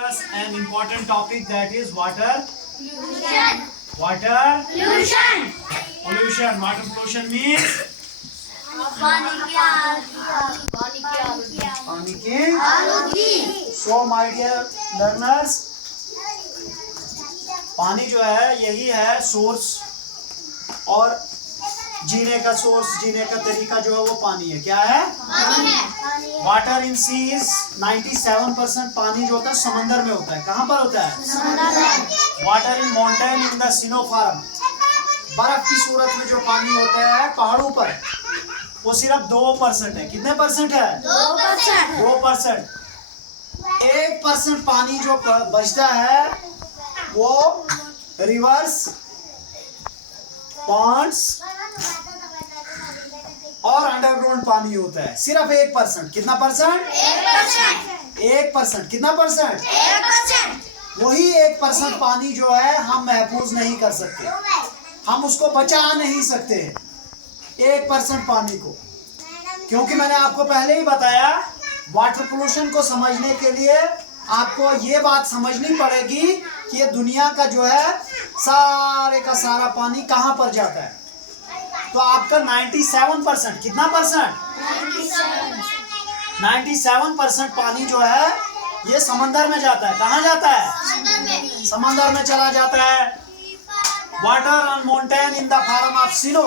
Discuss an important topic, that is water. Pollution. Water Pollution. pollution. Water pollution means पानी की आलूगी. So my dear learners, पानी जो है यही है सोर्स, और जीने का सोर्स, जीने का तरीका जो है वो पानी है. क्या है? वाटर इन सी इज 97% पानी जो होता है समंदर में होता है. कहाँ पर होता है? Water in mountain in the Sinopharm. बर्फ की सूरत में जो पानी होता है पहाड़ों पर, वो सिर्फ 2% है. कितने परसेंट है? 2%. 1% पानी जो बचता है वो रिवर्स, पॉन्ड्स और अंडरग्राउंड पानी होता है. सिर्फ 1%. कितना परसेंट? 1%. कितना परसेंट? वही 1% पानी जो है हम महफूज नहीं कर सकते, हम उसको बचा नहीं सकते 1% पानी को. क्योंकि मैंने आपको पहले ही बताया, वाटर पोल्यूशन को समझने के लिए आपको ये बात समझनी पड़ेगी कि ये दुनिया का जो है सारे का सारा पानी कहाँ पर जाता है. तो आपका 97%, कितना परसेंट? 97% पानी जो है ये समंदर में जाता है. कहाँ जाता है? समंदर में चला जाता है. Water on mountain in the form of snow.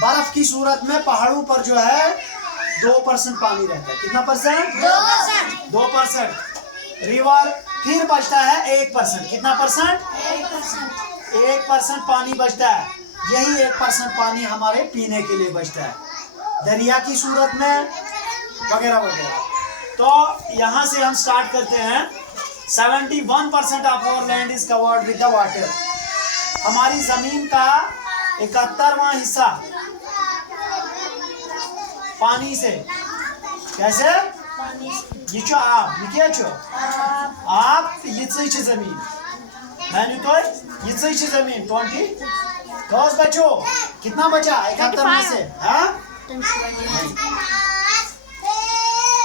बर्फ की सूरत में पहाड़ों पर जो है 2% पानी रहता है. कितना परसेंट? 2%. रिवर फिर बचता है 1%. कितना परसेंट? 1% पानी बचता है. यही 1% पानी हमारे पीने के लिए बचता है, दरिया की सूरत में वगैरह वगैरह. तो यहाँ से हम स्टार्ट करते हैं. 71% of our land is covered with the water. हमारी जमीन का 71वां हिस्सा पानी से. कैसे? ये जो आप लिखिए, जो आप ये जमीन मैंने तो ये जमीन 20 कौस बचो. कितना बचा 71 में से? हाँ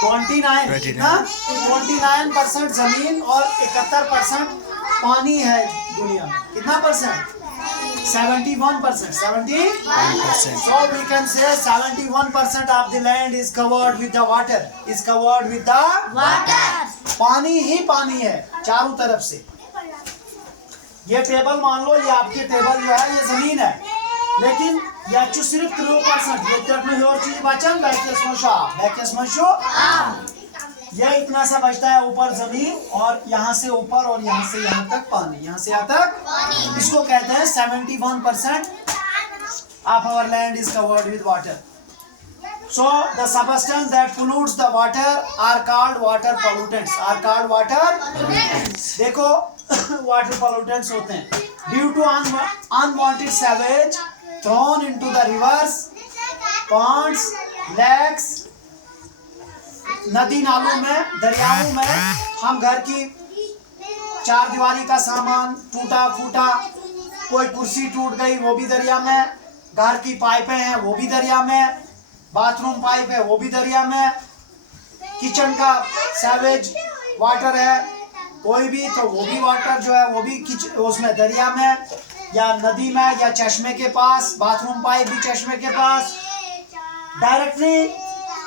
29. कितना? 29% जमीन और 71% पानी है दुनिया में. कितना percent? 71%. 71%. So we can say 71% of the land is covered with the water. Is covered with the पानी ही पानी है चारों तरफ से. ये टेबल मान लो, ये आपकी टेबल जो है ये जमीन है, लेकिन ये जो सिर्फ 3% ये तक में और चीज बचन बैकेस मशो ये इतना सा बचता है ऊपर जमीन, और यहाँ से ऊपर और यहाँ से यहाँ तक पानी, यहाँ से यहाँ तक. इसको कहते हैं 71% of our land is covered with water. So the substance that pollutes the water are called water pollutants. Are called water pollutants. देखो water pollutants होते हैं due to unwanted sewage thrown into the rivers, ponds, lakes. नदी नालों में, दरियाओं में हम घर की चार दीवारी का सामान टूटा फूटा, कोई कुर्सी टूट गई वो भी दरिया में, घर की पाइपें हैं वो भी दरिया में, बाथरूम पाइप है वो भी दरिया में, किचन का सैवेज वाटर है कोई भी, तो वो भी वाटर जो है वो भी उसमें दरिया में या नदी में या चश्मे के पास. बाथरूम पाइप भी चश्मे के पास. Directly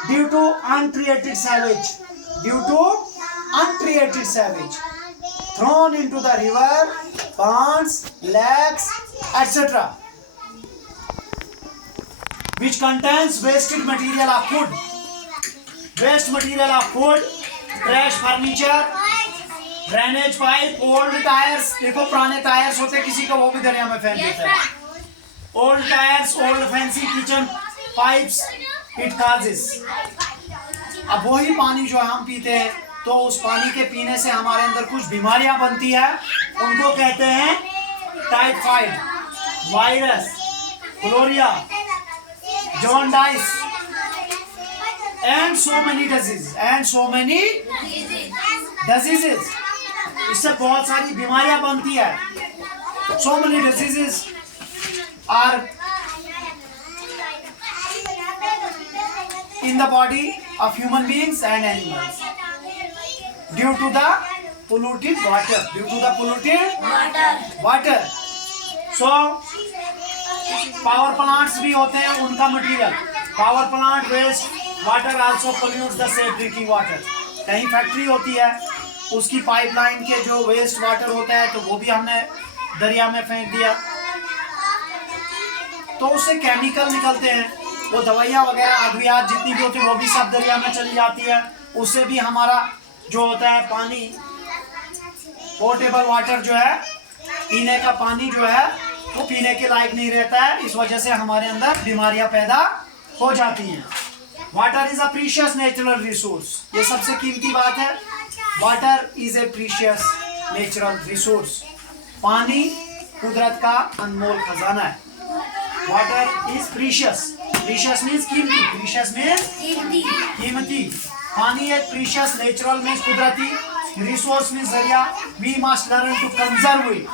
due to untreated sewage thrown into the river, ponds, lakes, etc., which contains wasted material of food, trash furniture, drainage pipe, old tires. देखो पुराने टायर्स होते किसी का, वो भी दरिया में फेंक देता है. old tires, old fancy kitchen pipes it causes. अब वही पानी जो हम पीते हैं, तो उस पानी के पीने से हमारे अंदर कुछ बीमारियां बनती है. उनको कहते हैं typhoid, virus, cholera, jaundice and so many diseases. इससे बहुत सारी बीमारियां बनती है. So many diseases are in the body of human beings and animals due to the polluted water. Due to the polluted water. So power plants भी होते हैं, उनका material, power plant waste water also pollutes the safe drinking water. कहीं factory होती है, उसकी pipeline के जो वेस्ट वाटर होता है तो वो भी हमने दरिया में फेंक दिया, तो उससे केमिकल निकलते हैं, वो दवाइयाँ वगैरह अद्वियात जितनी भी होती है वो भी सब दरिया में चली जाती है. उससे भी हमारा जो होता है पानी, पोर्टेबल वाटर जो है, पीने का पानी जो है वो पीने के लायक नहीं रहता है. इस वजह से हमारे अंदर बीमारियां पैदा हो जाती हैं. Water is a precious natural resource. ये सबसे कीमती बात है. Water is a precious natural resource. पानी कुदरत का अनमोल खजाना है. Water is precious. Precious means कीमती. प्रीशियस मीन्स कीमती. पानी एक प्रीशियस नेचुरल मीन्स कुदरती, रिसोर्स मीन्स जरिया. We must learn to conserve it.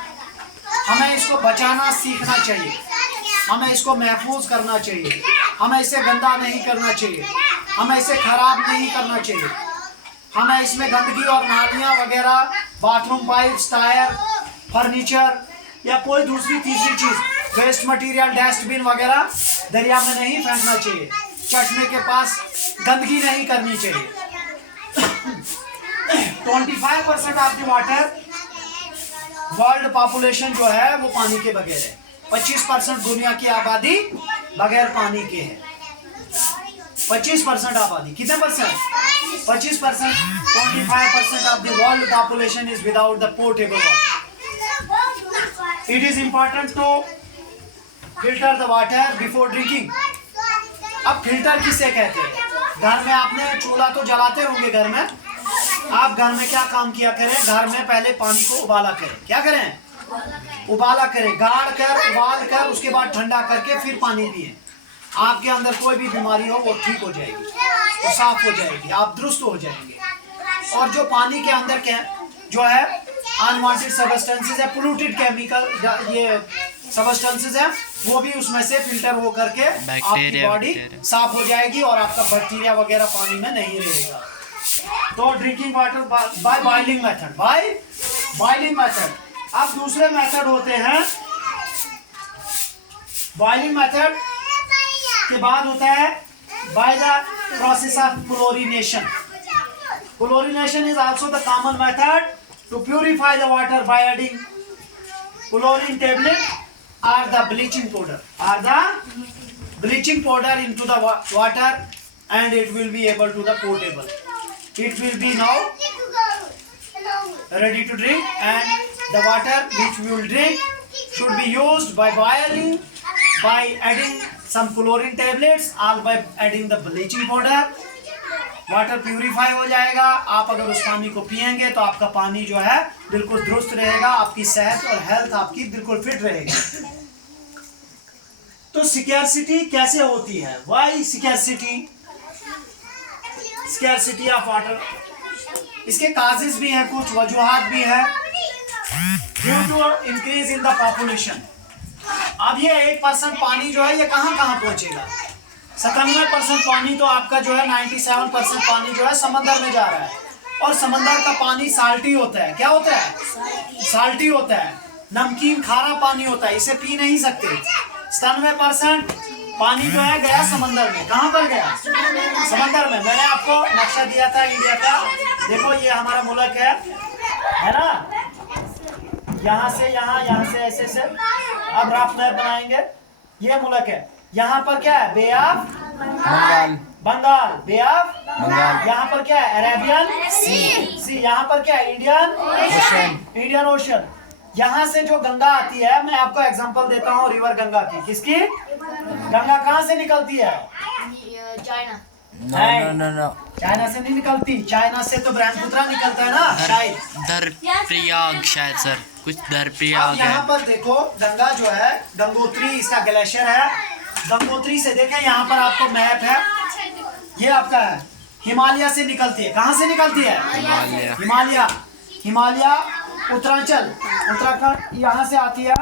हमें इसको बचाना सीखना चाहिए, हमें इसको महफूज करना चाहिए, हमें इसे गंदा नहीं करना चाहिए, हमें इसे खराब नहीं करना चाहिए. हमें इसमें गंदगी और नालियाँ वगैरह, बाथरूम पाइप्स, टायर, फर्नीचर या कोई दूसरी तीसरी चीज़, वेस्ट मटेरियल, डस्टबिन वगैरह दरिया में नहीं फेंकना चाहिए. चश्मे के पास गंदगी नहीं करनी चाहिए. 25% of the water world population जो है वो पानी के बगैर है. 25% दुनिया की आबादी बगैर पानी के है. 25% आबादी. कितने percent? 25%. 25% of the world population is without the portable water. It is important to filter the water before drinking. अब फिल्टर किसे कहते हैं? घर में आपने चूल्हा तो जलाते होंगे घर में. आप घर में क्या काम किया करें? घर में पहले पानी को उबाला करें. क्या करें? उबाला करें. गाड़ कर, उबाल कर, उसके बाद ठंडा करके फिर पानी पिए. आपके अंदर कोई भी बीमारी हो वो ठीक हो जाएगी, वो साफ हो जाएगी, आप दुरुस्त हो जाएंगे. और जो पानी के अंदर के जो है अनवांटेड सबस्टेंसेस है, पोल्यूटेड केमिकल, ये सबस्टेंसेस है, वो भी उसमें से फिल्टर हो करके आपकी बॉडी साफ हो जाएगी और आपका बैक्टीरिया वगैरह पानी में नहीं रहेगा. तो drinking water by boiling method. By boiling method. अब दूसरे मेथड होते हैं. बॉइलिंग मेथड के बाद होता है by the process of chlorination. Chlorination is also the common method to purify the water by adding chlorine tablet or the bleaching powder into the water, and it will be able to the potable. It will be now ready to drink, and the water which we will drink should be used by boiling, by adding some chlorine tablets, or by adding the bleaching powder. Water purify हो जाएगा. आप अगर उस पानी को पिएंगे तो आपका पानी जो है बिल्कुल दुरुस्त रहेगा, आपकी सेहत और हेल्थ आपकी बिल्कुल फिट रहेगी. तो स्कैर्सिटी कैसे होती है? Why scarcity of water? इसके काजेस भी हैं, कुछ वजूहात भी हैं. Due to increase in the population. अब ये 1% पानी जो है ये कहाँ कहाँ पहुंचेगा? 97% पानी तो आपका जो है 97% पानी जो है समंदर में जा रहा है. और समंदर का पानी साल्टी होता है. क्या होता है? साल्टी होता है, नमकीन खारा पानी होता है, इसे पी नहीं सकते. 97% पानी जो है गया समंदर में. कहाँ पर गया? समंदर में. मैंने आपको नक्शा दिया था इंडिया का. देखो ये हमारा मुल्क है ना, यहाँ से यहाँ, यहाँ से ऐसे से. अब रफ मैप बनाएंगे. ये मुल्क है. यहाँ पर क्या है? Bay of Bengal. Bay of Bengal. यहाँ पर क्या है? Arabian Sea. यहाँ पर क्या है? Indian Ocean. यहाँ से जो गंगा आती है, मैं आपको एग्जांपल देता हूँ रिवर गंगा की. किसकी? गंगा कहाँ से निकलती है? चाइना. No. चाइना से नहीं निकलती. चाइना से तो ब्रह्मपुत्र निकलता है ना शायद. दरप्रयाग शायद सर, कुछ दरप्रयाग अब यहाँ पर देखो गंगा जो है, गंगोत्री इसका ग्लेशियर है. गंगोत्री से देखें, यहाँ पर आपको मैप है, ये आपका है. हिमालय से निकलती है. कहाँ से निकलती है? हिमालय. उत्तरांचल, उत्तराखंड यहाँ से आती है.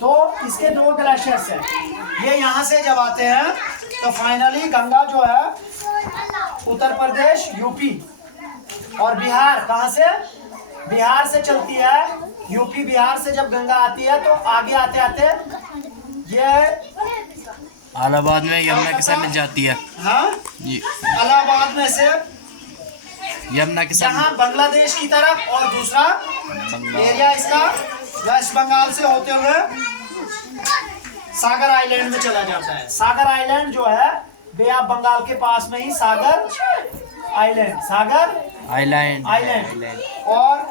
तो इसके 2 ग्लेशियर्स हैं. ये यहाँ से जब आते हैं तो फाइनली गंगा जो है उत्तर प्रदेश, यूपी और बिहार, कहाँ से? बिहार से चलती है, यूपी बिहार से जब गंगा आती है तो आगे आते आते ये इलाहाबाद में यमुना के साथ मिल जाती है। हाँ इलाहाबाद में से यमुना के साथ यहाँ बांग्लादेश की तरफ और दूसरा एरिया इसका वेस्ट बंगाल से होते हुए सागर आइलैंड में चला जाता है। सागर आइलैंड जो है बे ऑफ बंगाल के पास में ही सागर आइलैंड, सागर आइलैंड आइलैंड, और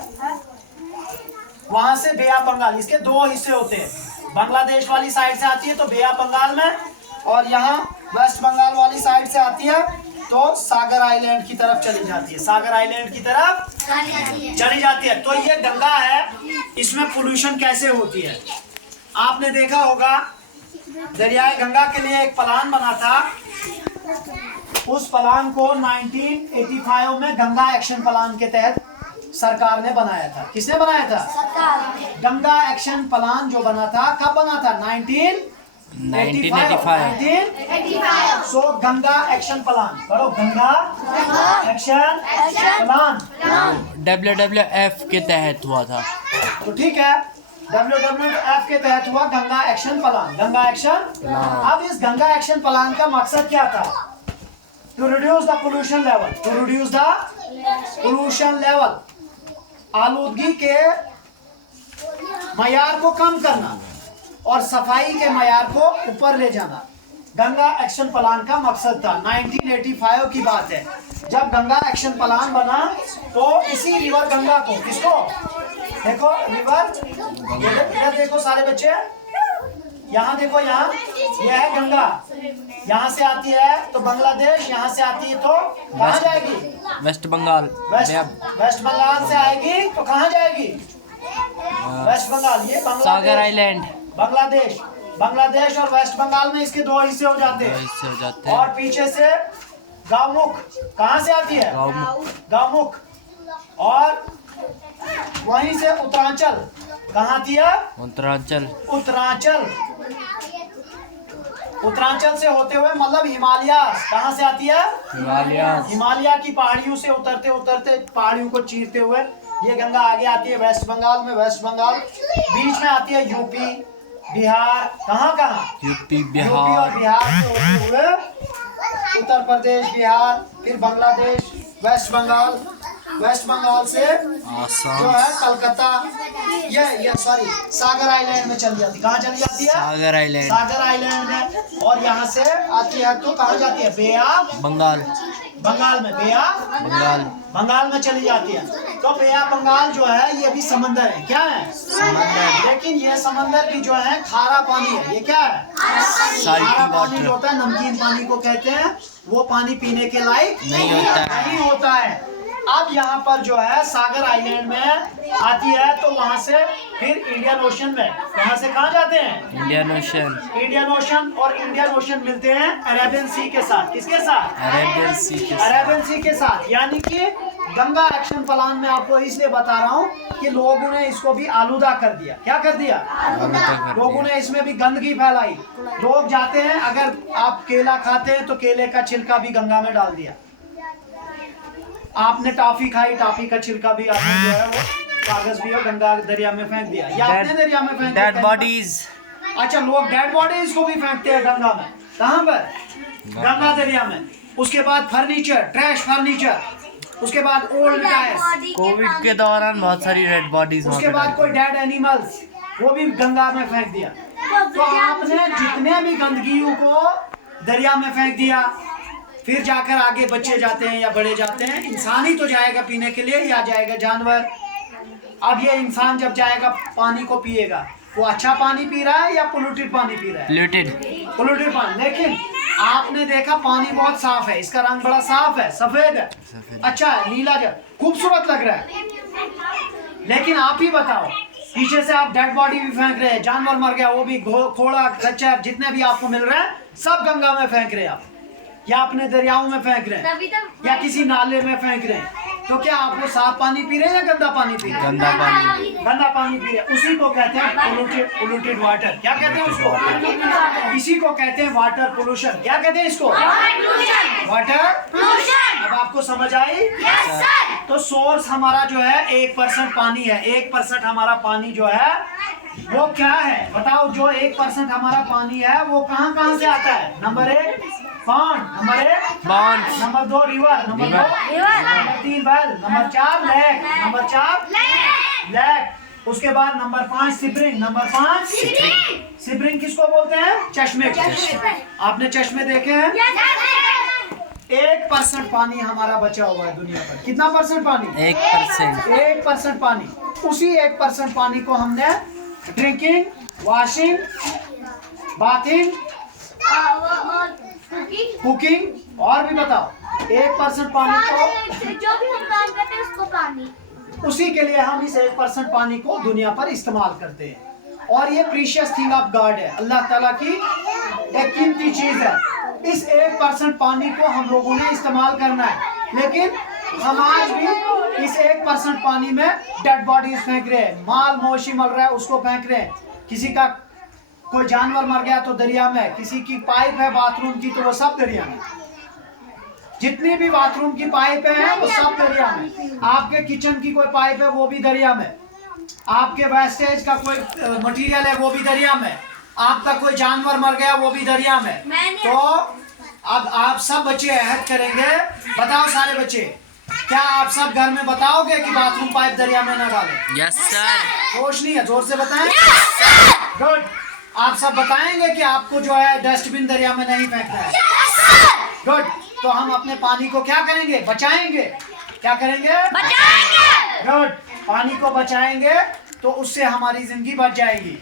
वहां से बे ऑफ बंगाल, इसके दो हिस्से होते हैं। बांग्लादेश वाली साइड से आती है तो बे ऑफ बंगाल में, और यहाँ वेस्ट बंगाल वाली साइड से आती है तो सागर आइलैंड की तरफ चली जाती है, सागर आइलैंड की तरफ चली जाती है। तो ये गंगा है, इसमें पोल्यूशन कैसे होती है? आपने देखा होगा दरियाए गंगा के लिए एक प्लान बना था, उस प्लान को 1985 में गंगा एक्शन प्लान के तहत सरकार ने बनाया था। किसने बनाया था? गंगा एक्शन प्लान जो बना था, कब बना था? 1985। सो गंगा एक्शन प्लान पढ़ो, गंगा एक्शन प्लान WWF के तहत हुआ था। तो ठीक है, WWF के तहत हुआ Ganga action plan, Ganga action. अब इस गंगा एक्शन प्लान का मकसद क्या था? To reduce the pollution level, to reduce the pollution level, आलूदगी के मयार को कम करना और सफाई के मयार को ऊपर ले जाना, गंगा एक्शन प्लान का मकसद था। 1985 की बात है, जब गंगा एक्शन प्लान बना तो इसी रिवर गंगा को, किसको? देखो रिवर, इधर देखो सारे बच्चे, यहाँ देखो, यहाँ यह है गंगा, यहाँ से आती है तो बांग्लादेश, यहाँ से आती है तो कहाँ जाएगी? वेस्ट बंगाल। वेस्ट बंगाल से आएगी तो कहाँ जाएगी? वेस्ट बंगाल, ये सागर आइलैंड, बांग्लादेश, बांग्लादेश और वेस्ट बंगाल में इसके दो हिस्से हो जाते हैं। और पीछे से गावमुख, कहाँ से आती है? गावमुख, और वहीं से उत्तरांचल, कहाँ आती है? उत्तरांचल, उत्तरांचल से होते हुए मतलब हिमालय, कहाँ से आती है? हिमालय की पहाड़ियों से उतरते उतरते, पहाड़ियों को चीरते हुए ये गंगा आगे आती है वेस्ट बंगाल में। वेस्ट बंगाल बीच में आती है यूपी बिहार, कहाँ? यूपी और बिहार से होते हुए उत्तर प्रदेश, बिहार, फिर बांग्लादेश, वेस्ट बंगाल, वेस्ट बंगाल से जो है कलकत्ता, ये सॉरी सागर आइलैंड में चली जाती। कहाँ चली जाती है? सागर आइलैंड में, और यहाँ से आती है तो कहाँ जाती है? बे ऑफ बंगाल में, बे ऑफ बंगाल में चली जाती है। तो बे ऑफ बंगाल जो है ये भी समंदर है, क्या है? समंदर। लेकिन ये समंदर भी जो है खारा पानी है। ये क्या है? खारा पानी जो होता है, नमकीन पानी को कहते हैं, वो पानी पीने के लायक नहीं होता है। अब यहाँ पर जो है सागर आइलैंड में आती है तो वहाँ से फिर इंडियन ओशन में, वहाँ से कहाँ जाते हैं? इंडियन ओशन, और इंडियन ओशन मिलते हैं अरेबियन सी के साथ। किसके साथ? अरेबियन सी के साथ। यानी कि गंगा एक्शन प्लान में आपको इसलिए बता रहा हूँ कि लोगों ने इसको भी आलूदा कर दिया। क्या कर दिया? लोगों ने इसमें भी गंदगी फैलाई। लोग जाते हैं, अगर आप केला खाते हैं तो केले का छिलका भी गंगा में डाल दिया। आपने टॉफी खाई, टॉफी का छिलका भी आपने जो है वो कागज भी है गंगा दरिया में फेंक दिया, या अपने दरिया में फेंक दिया। डेड बॉडीज, अच्छा लोग डेड बॉडीज को भी फेंकते हैं गंगा में। कहाँ पर? गंगा दरिया में। उसके बाद फर्नीचर, ट्रैश फर्नीचर, उसके बाद ओल्ड टायर्स, कोविड के दौरान बहुत सारी डेड बॉडीज, उसके बाद कोई डेड एनिमल्स, वो भी गंगा में फेंक दिया। तो आपने जितने भी गंदगियों को दरिया में फेंक दिया, फिर जाकर आगे बच्चे जाते हैं या बड़े जाते हैं, इंसान ही तो जाएगा पीने के लिए, या जाएगा जानवर। अब ये इंसान जब जाएगा पानी को पिएगा, वो अच्छा पानी पी रहा है या पोल्यूटेड पानी पी रहा है? पोल्यूटेड पानी। लेकिन आपने देखा पानी बहुत साफ है, इसका रंग बड़ा साफ है, सफेद है, अच्छा है, नीला जल, खूबसूरत लग रहा है। लेकिन आप ही बताओ, पीछे से आप डेड बॉडी भी फेंक रहे हैं, जानवर मर गया वो भी, घोड़ा खच्चर जितने भी आपको मिल रहे हैं सब गंगा में फेंक रहे हैं आप, या अपने दरियाओं में फेंक रहे हैं, या किसी नाले में फेंक रहे हैं। तो क्या आप वो साफ पानी पी रहे हैं या गंदा पानी पी रहे हैं? गंदा पानी पी रहे हैं। उसी को कहते हैं पोल्यूटेड वाटर। क्या कहते हैं उसको? इसी को कहते हैं वाटर पोल्यूशन। क्या कहते हैं इसको? Water pollution. अब आपको समझ आई? Yes, sir. तो सोर्स हमारा जो है 1% पानी है। 1% हमारा पानी जो है वो क्या है बताओ? जो 1% हमारा पानी है वो कहाँ कहाँ से आता है? Number 1 pond, number 1 Pond. Number 2 river, number 2 number 3 well, number 4 lake, number 4 lake. उसके बाद नंबर 5 सिपरिंग, नंबर 5 सिपरिंग किसको बोलते हैं? चश्मे को। आपने चश्मे देखे हैं? 1% पानी हमारा बचा हुआ है दुनिया पर। कितना परसेंट पानी? 1%. 1% पानी। उसी 1% पानी को हमने ड्रिंकिंग, वॉशिंग, बाथिंग, कुकिंग और भी बताओ 1% पानी को, जो भी हम काम करते हैं उसको पानी, उसी के लिए हम इस 1% पानी को दुनिया पर इस्तेमाल करते हैं। और ये प्रीशियस थिंग ऑफ गॉड है, अल्लाह ताला की एक कीमती चीज है। इस 1% पानी को हम लोगों ने इस्तेमाल करना है, लेकिन हम आज भी इस 1% पानी में डेड बॉडीज फेंक रहे हैं, माल मवेशी मर रहा है उसको फेंक रहे हैं, किसी का कोई जानवर मर गया तो दरिया में, किसी की पाइप है बाथरूम की तो वो सब दरिया में, जितनी भी बाथरूम की पाइप है वो सब दरिया में, आपके किचन की कोई पाइप है वो भी दरिया में, आपके वेस्टेज का कोई मटेरियल है वो भी दरिया में, आपका कोई जानवर मर गया वो भी दरिया में। तो अब आप सब बच्चे अहद करेंगे, बताओ सारे बच्चे, क्या आप सब घर में बताओगे कि बाथरूम पाइप दरिया में ना डालें? Yes, sir. होश नहीं है, जोर से बताएं। गुड। आप सब बताएंगे कि आपको जो है डस्टबिन दरिया में नहीं फेंकना है? गुड। तो हम अपने पानी को क्या करेंगे? बचाएंगे। क्या करेंगे? गुड। पानी को बचाएंगे तो उससे हमारी जिंदगी बच जाएगी।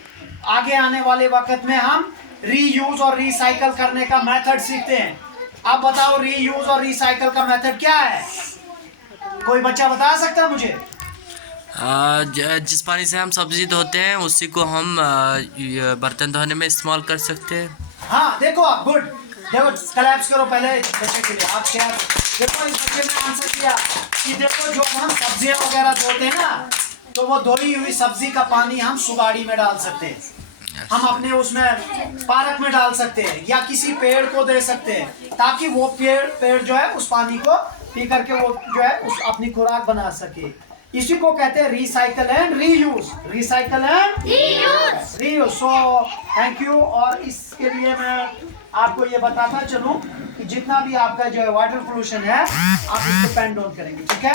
आगे आने वाले वक्त में हम रीयूज और रिसाइकल करने का मेथड सीखते हैं। अब बताओ रीयूज और रिसाइकल का मेथड क्या है? कोई बच्चा बता सकता है मुझे? जिस पानी से हम सब्जी धोते हैं उसी को हम ये बर्तन धोने में इस्तेमाल कर सकते हैं। हाँ देखो आप, गुड। देखो क्लैप्स करो पहले इस बच्चे के लिए। आप शेयर देखो, इस बच्चे ने आंसर किया कि देखो जो हम सब्जियां वगैरह धोते हैं ना, तो वो धोई हुई सब्जी का पानी हम सुगाड़ी में डाल सकते हैं, हम अपने उसमें पार्क में डाल सकते हैं, या किसी पेड़ को दे सकते हैं, ताकि वो पेड़ जो है उस पानी को पी करके वो जो है उस अपनी खुराक बना सके। इसी को कहते हैं recycle and reuse. Recycle and reuse. So thank you. और इसके लिए मैं आपको ये बताता चलूं कि जितना भी आपका जो है वाटर पोल्यूशन है, आप इसको पेन डाउन करेंगे, ठीक है?